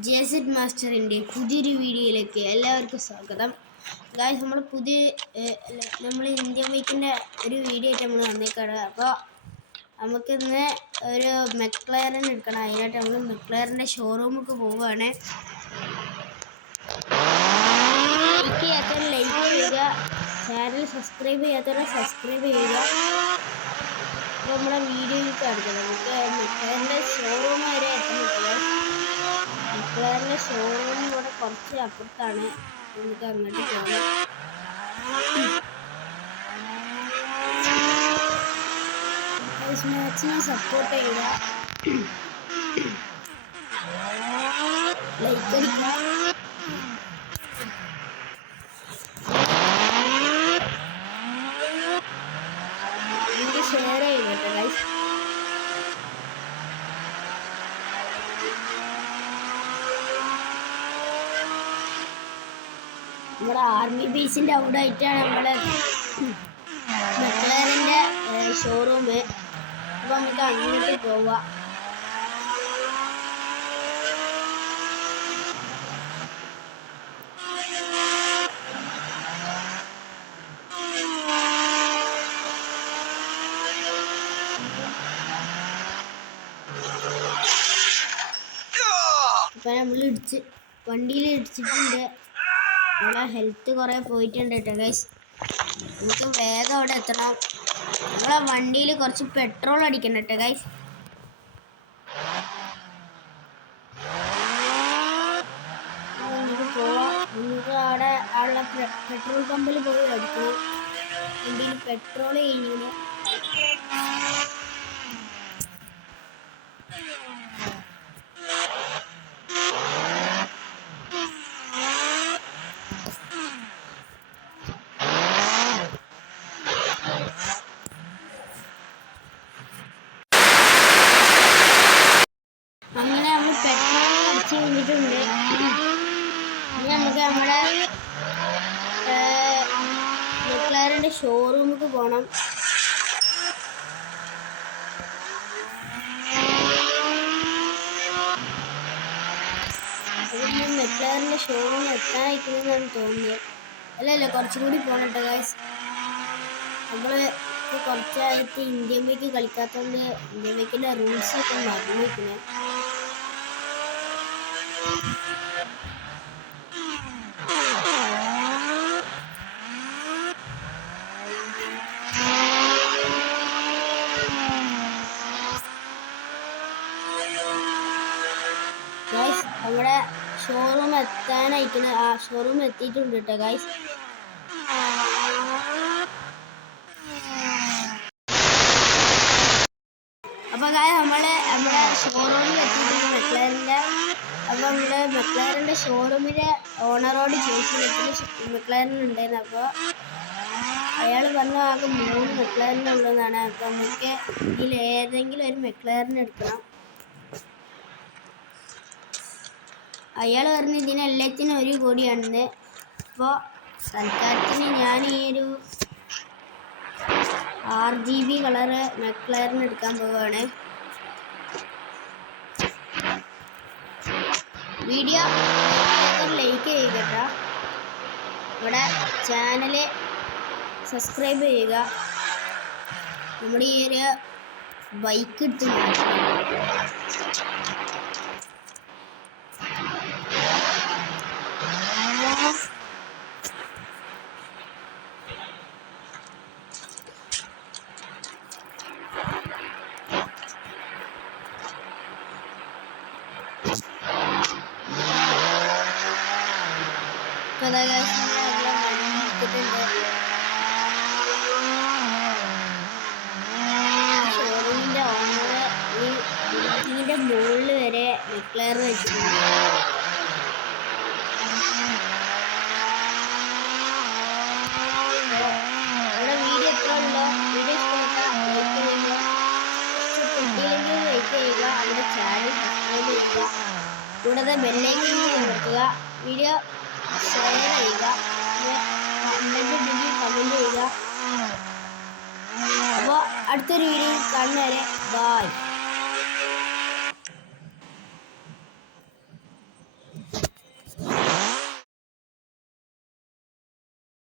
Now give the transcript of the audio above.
ജെസിഡ് മാസ്റ്ററിൻ്റെ പുതിയൊരു വീഡിയോയിലേക്ക് എല്ലാവർക്കും സ്വാഗതം. ഗായ്സ്, നമ്മൾ ഇന്ത്യൻ ബൈക്കിൻ്റെ ഒരു വീഡിയോ ആയിട്ട് നമ്മൾ വന്നേക്കാണ്. അപ്പോൾ നമുക്കിന്ന് ഒരു മെക്ലaren എടുക്കണം. അതിനായിട്ട് നമ്മൾ മെക്ലറിൻ്റെ ഷോറൂമിലേക്ക് പോവുകയാണ്. ലൈക്ക് ചെയ്യുക, ചാനൽ സബ്സ്ക്രൈബ് ചെയ്യാത്തവരെ സബ്സ്ക്രൈബ് ചെയ്യുക. അപ്പോൾ നമ്മുടെ വീഡിയോയിലേക്ക് അടുത്തത് നമുക്ക് മെക്ലറിൻ്റെ ഷോറൂം വരെ എത്തുന്നില്ല. മെക്ലറിൻ്റെ ഷോറൂം ഇവിടെ കുറച്ച് അപ്പുറത്താണ്. നമുക്ക് അങ്ങോട്ട് പോകാം. മാക്സിമം സപ്പോർട്ട് ചെയ്യുക, ലൈക്ക് അടിക്കുക, വീഡിയോ ഷെയർ ചെയ്യുക ഗൈസ്. നമ്മുടെ ആർമി ബേസിൻ്റെ അവിടെ ആയിട്ടാണ് നമ്മുടെ മെക്ലറിൻ്റെ ഷോറൂം. അപ്പോൾ നമുക്ക് അങ്ങോട്ട് പോവാം. അപ്പം നമ്മൾ വണ്ടിയിൽ ഇടിച്ചിട്ടുണ്ട്. നമ്മളെ ഹെൽത്ത് കുറേ പോയിട്ടുണ്ട് കേട്ടോ ഗൈസ്. നമുക്ക് വേഗം അവിടെ എത്തണം. നമ്മളെ വണ്ടിയിൽ കുറച്ച് പെട്രോൾ അടിക്കണം കേട്ടോ ഗൈസ്. നമുക്ക് പോവാം. നമുക്ക് അവിടെ ഉള്ള പെട്രോൾ പമ്പിൽ പോയി അടിക്കണം. വണ്ടിയിൽ പെട്രോൾ കഴിഞ്ഞു. അങ്ങനെ നമ്മൾ പെട്രോൾ അടിച്ച് കഴിഞ്ഞിട്ടുണ്ട്. ഇനി നമുക്ക് നമ്മുടെ മെക്ലറിൻ്റെ ഷോറൂമിലേക്ക് പോകണം. അതിന് മെക്ലറിൻ്റെ ഷോറൂം എത്താനായിരിക്കുന്നതെന്നാണ് തോന്നുന്നത്. അല്ലല്ല, കുറച്ചും കൂടി പോകണം കേട്ടോ ഗൈസ്. നമ്മൾ കുറച്ചായിട്ട് ഇന്ത്യൻ ബൈക്ക് കളിക്കാത്തതുകൊണ്ട് ഇന്ത്യൻ ബൈക്കിൻ്റെ റൂൾസൊക്കെ മറന്നു വയ്ക്കുന്നത്. ഗൈസ്, നമ്മുടെ ഷോറൂം എത്താനായിട്ടുണ്ട്. ആ ഷോറൂം എത്തിയിട്ടുണ്ട് കേട്ടോ ഗൈസ്. അപ്പോൾ ഗൈസ്, നമ്മുടെ ഷോറൂമിൽ എത്തിയിട്ടുണ്ട് മെക്ലറിൻ്റെ. അപ്പോൾ നമ്മുടെ മെക്ലറിൻ്റെ ഷോറൂമിൻ്റെ ഓണറോട് ചോദിച്ചിട്ട് മെക്ലറിൻ ഉണ്ടായിരുന്നു. അപ്പോൾ അയാൾ പറഞ്ഞു ആകെ 3 മെക്ലറിനുള്ളതാണ്. അപ്പോൾ നമുക്ക് ഇതിൽ ഏതെങ്കിലും ഒരു മെക്ലറിൻ എടുക്കണം. അയാൾ പറഞ്ഞു ഇതിനെല്ലാത്തിനും 1 കോടിയാണെന്ന്. അപ്പോൾ തൽക്കാലത്തിന് ഞാൻ ഈ ഒരു RGB കളറ് മെക്ലറിൻ എടുക്കാൻ പോവുകയാണ്. വീഡിയോ ലൈക്ക് ചെയ്യുക കേട്ടോ. ഇവിടെ ചാനൽ സബ്സ്ക്രൈബ് ചെയ്യുക. നമ്മുടെ ഈ ഒരു ബൈക്ക് എടുത്ത് ഷോറൂമിൻ്റെ ഓണർ ഈ ബിൽഡിങ്ങിൻ്റെ മുകളിൽ വരെ മെക്ലറിൻ വെച്ചിട്ടുണ്ട്. ഇവിടെ വീഡിയോ എത്ര ഉള്ളോ, വീഡിയോ ഇഷ്ടപ്പെട്ടാൽ ലൈക്ക് ചെയ്യുക, കിട്ടിയില്ലെങ്കിൽ ലൈക്ക് ചെയ്യുക, നമ്മുടെ ചാനൽ സബ്സ്ക്രൈബ് ചെയ്യുക, കൂടാതെ ബെല്ലൈക്കൺ അമർത്തുക, വീഡിയോ ഷെയർ ചെയ്യുക, കമൻറ്റ് ചെയ്യുക. അപ്പോൾ അടുത്തൊരു വീഡിയോ കാണുന്നവരെ ബൈ.